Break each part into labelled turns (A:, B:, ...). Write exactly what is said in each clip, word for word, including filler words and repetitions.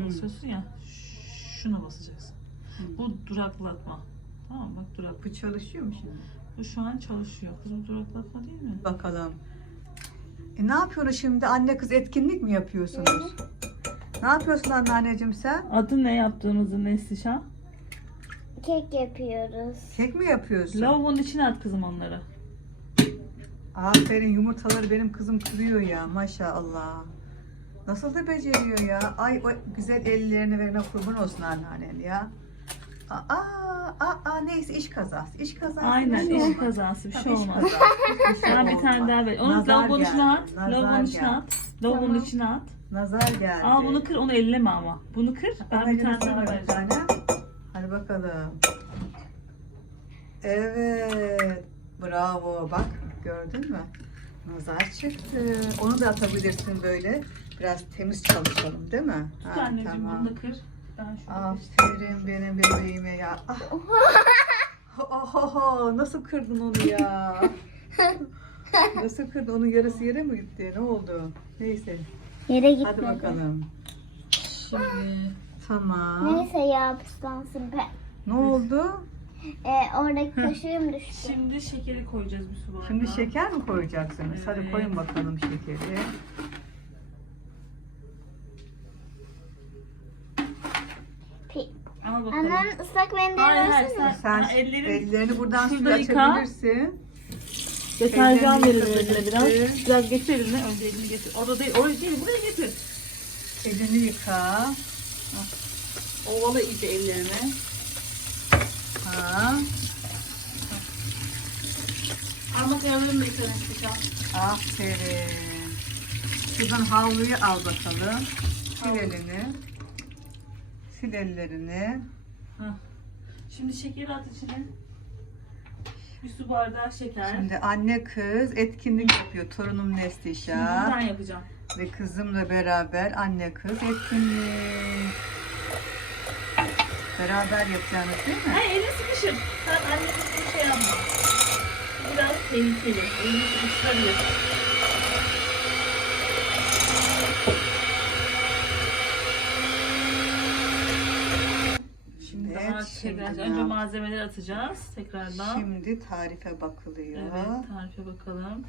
A: basıyorsun ya. Şuna basacaksın.
B: Hmm.
A: Bu duraklatma. Tamam bak durak.
B: Bu çalışıyor mu şimdi?
A: Bu şu an çalışıyor. Kızım duraklatma değil mi?
B: Bakalım. E ne yapıyoruz şimdi? Anne kız etkinlik mi yapıyorsunuz? Ne yapıyorsun anneanneciğim sen?
A: Adı ne yaptığımızın Neslişan?
C: Kek yapıyoruz.
B: Kek mi yapıyorsun?
A: Lavabonun içine at kızım onları.
B: Aferin, yumurtaları benim kızım kırıyor ya maşallah. Nasıl da beceriyor ya. Ay o güzel ellerine verme kurban olsun anneannen ya. Aa, aa, aa, neyse iş kazası. İş kazası.
A: Aynen
B: bir şey
A: iş
B: olmaz.
A: kazası bir
B: Tabii
A: şey
B: iş
A: olmaz.
B: kazası, hiçbir şey
A: Ben bir tane
B: olmaz.
A: daha ver. Onu
B: Nazar
A: lavabonun içine
B: geldi,
A: at.
B: nazar
A: Lavabonun içine
B: geldi.
A: at. Lavabonun
B: Tamam.
A: içine at.
B: Nazar geldi.
A: Al bunu kır, onu elleme ama. Bunu kır, ben bir tane
B: Sana
A: daha
B: bir
A: vereceğim.
B: tane. Hadi bakalım. Evet. Bravo. Bak gördün mü? Nazar çıktı. Onu da atabilirsin böyle. Biraz temiz çalışalım değil mi?
A: Tut anneciğim bunu da kır. Ben şunu
B: Aferin benim bebeğime ya. Ah. Ohoho, nasıl kırdın onu ya? Nasıl kırdın? Onun yarısı yere mi gitti? Ne oldu? Neyse.
C: Yere gitmedi.
B: Hadi bakalım.
A: Şimdi
B: Tamam.
C: Neyse ya pislansın be.
B: Ne oldu?
C: Ee, oradaki kaşığım düştü.
A: şimdi şekeri koyacağız bir su bardağı.
B: Şimdi şeker mi koyacaksınız? Hadi
A: Evet.
B: koyun bakalım şekeri.
C: Pi-
A: Al bakalım.
C: Annem ıslak mendil
A: Hayır, hayır,
C: versene.
B: Sen
A: Ha, ellerin-
B: ellerini buradan
A: Şurada
B: suya
A: yıka.
B: açabilirsin.
A: Deterjan
B: ellerini
A: verelim eline biraz.
B: yıkayabilirsin.
A: Biraz getir eline. Önce elini getir. Orada değil, oraya değil. Buraya getir.
B: Elini yıka.
A: Ovala iyice ellerini.
B: Ha.
A: Parmak ayarlarını da yıkarım çıkacağım.
B: Aferin. Şuradan havluyu al bakalım. Sil elini. Sil ellerini.
A: Şimdi şekeri at içine. Bir su bardağı şeker. Şimdi,
B: Şimdi anne kız etkinlik yapıyor. Torunum Neslişah
A: ben yapacağım.
B: ve kızımla beraber anne kız etkinlik. Beraber yapacağınız değil mi?
A: Hayır elini sıkışın. Sen annenin bir şey yapma. Bu biraz tehlikeli. Elini sıkıştırabilir. Şimdi daha
B: Evet,
A: tekrar
B: şimdi
A: önce
B: ne
A: malzemeleri atacağız tekrardan.
B: Şimdi tarife bakılıyor.
A: Evet, tarife bakalım.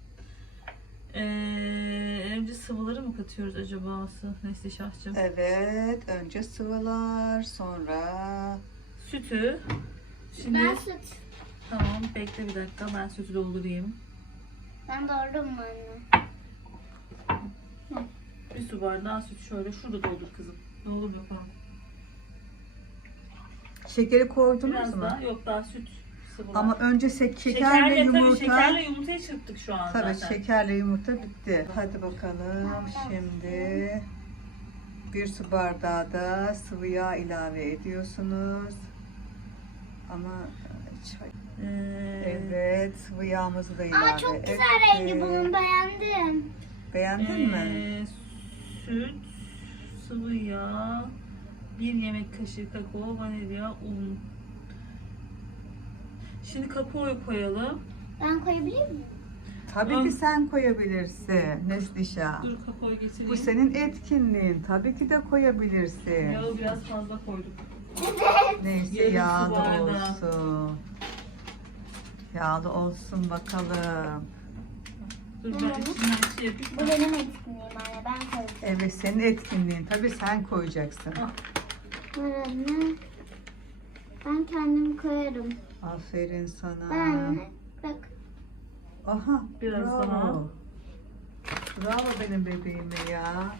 A: Ee, önce sıvıları mı katıyoruz acaba Neslişah'cığım?
B: Evet, önce sıvılar, sonra
A: Sütü. Şimdi
C: Ben süt.
A: tamam bekle bir dakika ben sütü doldurayım.
C: Ben doğurdum mu anne?
A: Bir su bardağı süt şöyle şurada doldur kızım. Doldur bakalım.
B: şekeri koydunuz
A: Biraz
B: mu?
A: daha yok daha süt sıvılar.
B: Ama önce se- şekerle,
A: şekerle
B: yumurta.
A: tabii şekerle yumurtayı çırptık şu an
B: Tabii
A: zaten.
B: şekerle yumurta bitti. Hadi bakalım şimdi bir su bardağı da sıvı yağ ilave ediyorsunuz. Ama çay.
A: Ee,
B: Evet, sıvı yağımızı da ilave
C: Aa çok güzel
B: ettik.
C: rengi bunun beğendim.
B: Beğendin mi?
A: ee, süt, sıvı yağ, bir yemek kaşığı kakao, vanilya, un. Şimdi kakaoyu koyalım.
C: Ben koyabilir miyim?
B: Tabii ki sen koyabilirsin Neslişah.
A: Dur kakaoyu getireyim.
B: Bu senin etkinliğin. Tabii ki de koyabilirsin.
A: Yağı biraz fazla koyduk.
B: Neyse
A: yarım su
B: yağlı
A: bardağı.
B: olsun. Yağlı olsun bakalım.
A: Dur ben içinden şey yapayım.
C: Bu benim etkinliğim anne ben koyacağım.
B: Evet senin etkinliğin. Tabii sen koyacaksın.
A: Ah.
C: Ver anne. Ben kendim koyarım.
B: Aferin sana.
C: Ben anne. Bak.
B: Aha.
A: Biraz
B: bravo.
A: daha.
B: Bravo benim bebeğime ya.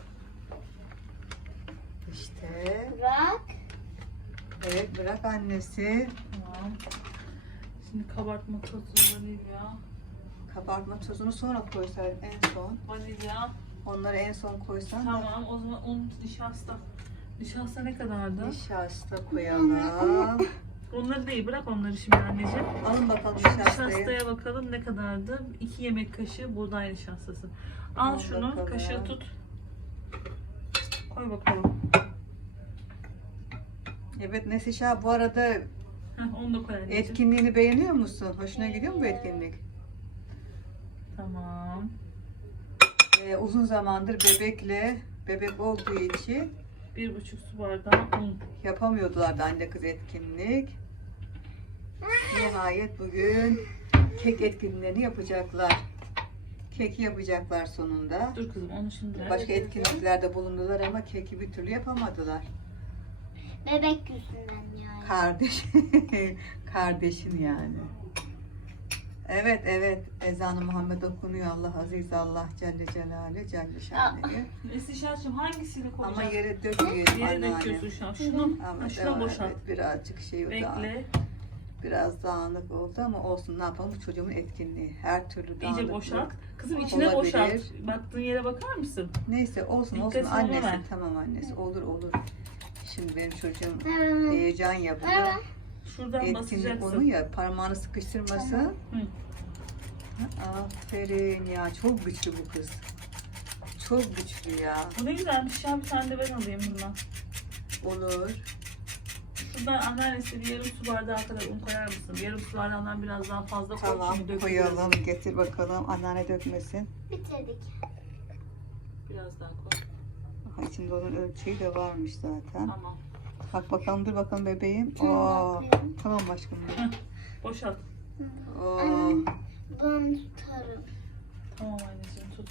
B: İşte.
C: Bırak.
B: Evet bırak annesi.
A: Tamam. Şimdi kabartma tozu, vanilya.
B: Kabartma tozunu sonra koysan en son.
A: Vanilya.
B: Onları en son koysan da
A: Tamam o zaman un, nişasta. Nişasta ne kadardı?
B: nişasta koyalım.
A: Onları değil bırak onları şimdi anneciğim.
B: Alın bakalım
A: Şu
B: nişastayı.
A: nişastaya bakalım ne kadardı? iki yemek kaşığı buğday nişastası. Al
B: Al
A: şunu
B: bakalım.
A: kaşığı tut. Koy bakalım.
B: Evet Neslişah bu arada
A: Heh, onu da koy anneciğim.
B: etkinliğini beğeniyor musun? Hoşuna gidiyor mu bu etkinlik?
A: Tamam.
B: Ee, uzun zamandır bebekle bebek olduğu için
A: Bir buçuk su bardağı un.
B: Yapamıyordular da anne kız etkinlik. Nihayet bugün kek etkinliğini yapacaklar. Keki yapacaklar sonunda.
A: Dur kızım onu şimdi.
B: Başka etkinliklerde bulundular ama keki bir türlü yapamadılar.
C: Bebek yüzünden yani.
B: Kardeş, kardeşin yani. Evet evet ezanı Muhammed okunuyor. Allah aziz, Allah Celle Celaluhu, Celle Şane'yi.
A: Esişah'cığım hangisiyle
B: Ama
A: koyacağım?
B: yere dökmeyelim
A: Yere
B: anneanne.
A: döküyorsun şu an. Şunu, ha,
B: Evet,
A: şuna
B: evet,
A: boşalt.
B: evet, birazcık şey o da
A: Bekle.
B: biraz dağınık oldu ama olsun, ne yapalım, bu çocuğumun etkinliği. Her türlü dağınıklık.
A: İyice boşalt. Kızım içine
B: olabilir.
A: boşalt. Baktığın yere bakar mısın?
B: Neyse olsun olsun
A: Dikkatini ona
B: annesi,
A: ver.
B: tamam annesi, olur olur. Şimdi benim çocuğum
C: Evet.
B: heyecan yapıyor.
C: Evet.
A: Şuradan
B: Etkinlik
A: basacaksın.
B: onu ya, parmağını sıkıştırmasın.
A: Hı.
B: Aferin ya, çok güçlü bu kız. Çok güçlü ya.
A: Bu ne güzelmiş ya, bir tane de ben alayım bundan.
B: Olur.
A: Şuradan anneannesi bir yarım su bardağı kadar un koyar mısın? Yarım su bardağından biraz daha fazla koy.
B: Tamam
A: Şimdi dökülür.
B: koyalım, getir bakalım, anneanne dökmesin.
C: Bitirdik.
A: Biraz daha koy.
B: Aha, içinde onun ölçüyü de varmış zaten.
A: Tamam.
B: Bak bakalım, dur bakalım bebeğim.
C: Tamam,
B: Oo,
C: bakıyorum.
B: tamam başkanım.
A: Boşalt.
B: Oo.
C: Anne, ben tutarım.
A: Tamam anneciğim tut.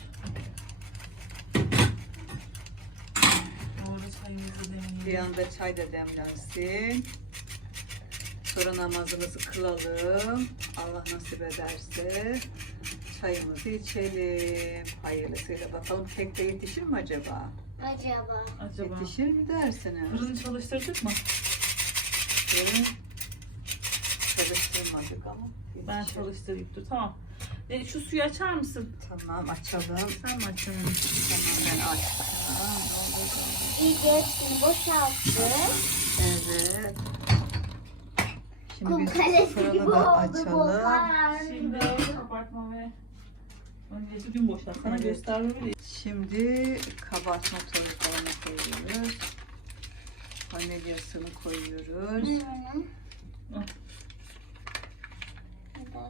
A: Doğru çayımızı
B: Bir
A: demleyelim.
B: anda çay da demlensin. Sonra namazımızı kılalım. Allah nasip ederse çayımızı içelim. Hayırlısıyla bakalım, kek de yetişir mi acaba?
C: Acaba.
A: Acaba
B: Yetişir mi dersiniz?
A: fırını çalıştırdık mı?
B: Evet. Çalıştırmadık ama.
A: Ben
B: yetişir.
A: çalıştırayım dur. Tamam. E, şu suyu açar mısın?
B: Tamam açalım.
A: Sen mi açacaksın?
B: Tamam ben açtım. Ne olur, ne olur.
C: İyice hepsini boşalttı.
B: Evet. Şimdi
C: Kum
B: biz
C: kalesi gibi
B: fırını da
C: oldu bu
B: açalım.
C: kar.
A: Şimdi kabartma ve önce gün boşalt. Sana
B: Evet.
A: göstermemi de.
B: Şimdi kabartma tozu falan koyuyoruz. Vanilyasını koyuyoruz.
C: Hı.
A: Hı.
C: Bir dakika.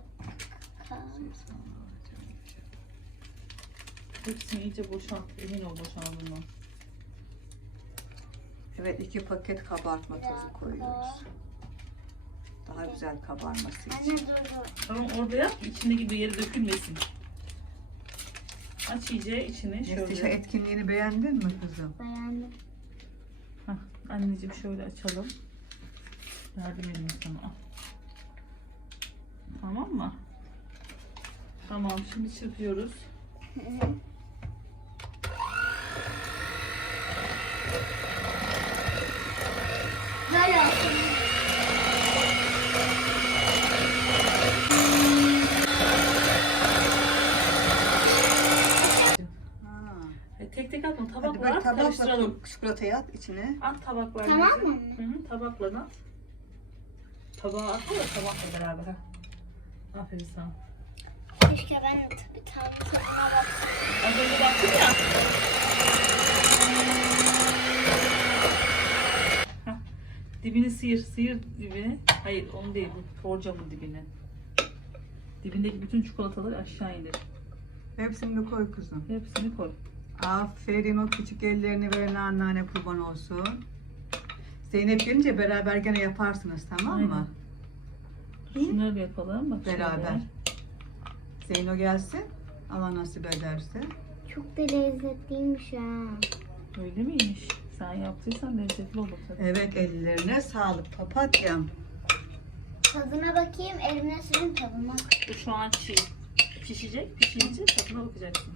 A: Hepsini iyice boşalt. Emin ol boşaldığından.
B: Evet, iki paket kabartma tozu koyuyoruz. Daha güzel kabarması
C: Anne
B: için.
C: dur dur.
A: Tamam orada yap. İçindeki bir yere dökülmesin. Aç iyice içini
B: Nesliha,
A: şöyle.
B: etkinliğini beğendin mi kızım?
C: Beğendim.
A: Hah, anneciğim şöyle açalım. Yardım edeyim sana. Al. Tamam mı? Tamam şimdi çırpıyoruz.
C: Böyle olsun.
B: Ha.
A: E, tek tek atma.
B: Hadi
A: Tabakla
B: böyle
A: at
B: tabakla
A: karıştıralım.
B: çikolatayı at içine.
A: At tabakla.
C: Tamam
A: anneciğim.
C: mı?
A: Hı hı, tabakla at. Tabağa at da tabakla beraber. Ha. Aferin sana.
C: Keşke ben de bir tane tadına baksam.
A: Az önce baktım ya. Hah, dibini sıyır, sıyır dibini. Hayır, onu değil, bu borcamın dibini. Dibindeki bütün çikolataları aşağı indir.
B: Hepsini de koy kızım.
A: Hepsini koy.
B: Aferin, o küçük ellerini veren anneanne kurban olsun. Zeynep gelince beraber gene yaparsınız, tamam mı?
A: Şunları da yapalım. Bak
B: Beraber.
A: şöyle.
B: Zeyno gelsin. Allah nasip ederse.
C: Çok da lezzetliymiş ha.
A: Öyle miymiş? Sen yaptıysan lezzetli olur tabii.
B: Evet, ellerine sağlık papatyam.
C: Tadına bakayım, elimle sürün tadına.
A: Bu şu an çiğ. Pişecek, pişince tadına bakacaksın.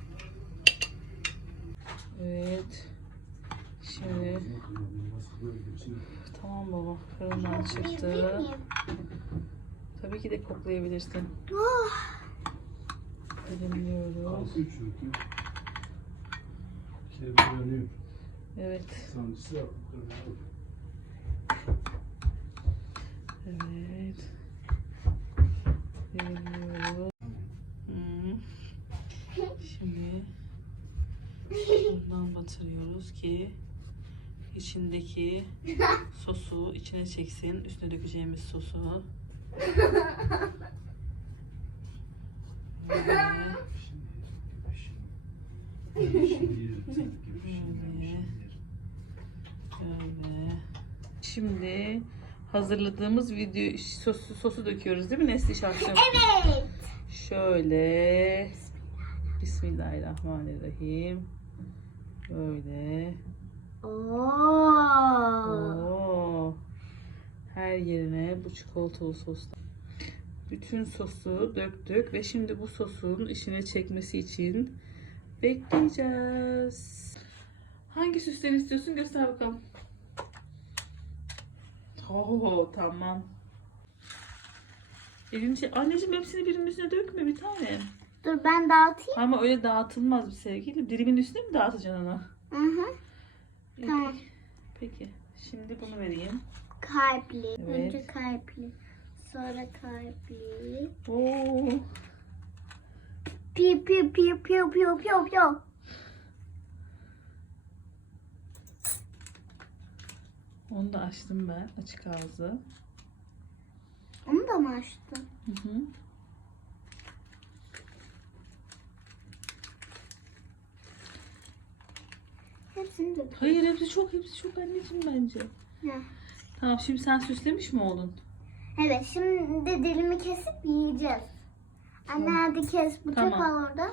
A: Evet. Şimdi tamam baba, fırından çıktı. Tabii ki de koklayabilirsin.
C: Oh,
A: Dilimliyoruz. Evet. Evet. Dilimliyoruz. Hmm. Şimdi bundan batırıyoruz ki içindeki sosu içine çeksin. Üstüne dökeceğimiz sosu. Böyle. Böyle. Şöyle. Şimdi hazırladığımız video sosu, sosu döküyoruz değil mi Nesliş akşam?
C: Evet.
A: Şöyle. Bismillahirrahmanirrahim. Böyle.
C: Oo.
A: Oo. Her yerine bu çikolatalı sostan. Bütün sosu döktük ve şimdi bu sosun içine çekmesi için bekleyeceğiz. Hangi süsleri istiyorsun? Göster bakalım. Oo, tamam. Elince, anneciğim hepsini birinin üstüne dökme bir tane.
C: Dur ben dağıtayım.
A: Ama öyle dağıtılmaz bir sevgilim. Dilimin üstüne mi dağıtacaksın onu?
C: Hı hı.
A: İyi,
C: Tamam.
A: Peki. Şimdi bunu vereyim.
C: Kalpli.
A: Evet.
C: Önce kalpli. Sonra kalpli.
A: Oo.
C: Piu piu piu piu piu piu piu.
A: Onu da açtım ben. Açık ağzı.
C: Onu da mı açtın?
A: Hı hı.
C: Hepsini dök.
A: Hayır hepsi çok hepsi çok anneciğim bence.
C: Heh.
A: Tamam şimdi sen süslemiş mi oldun?
C: Evet şimdi dilimi kesip yiyeceğiz. Anne hadi kes bıçak
A: Tamam.
C: al orada.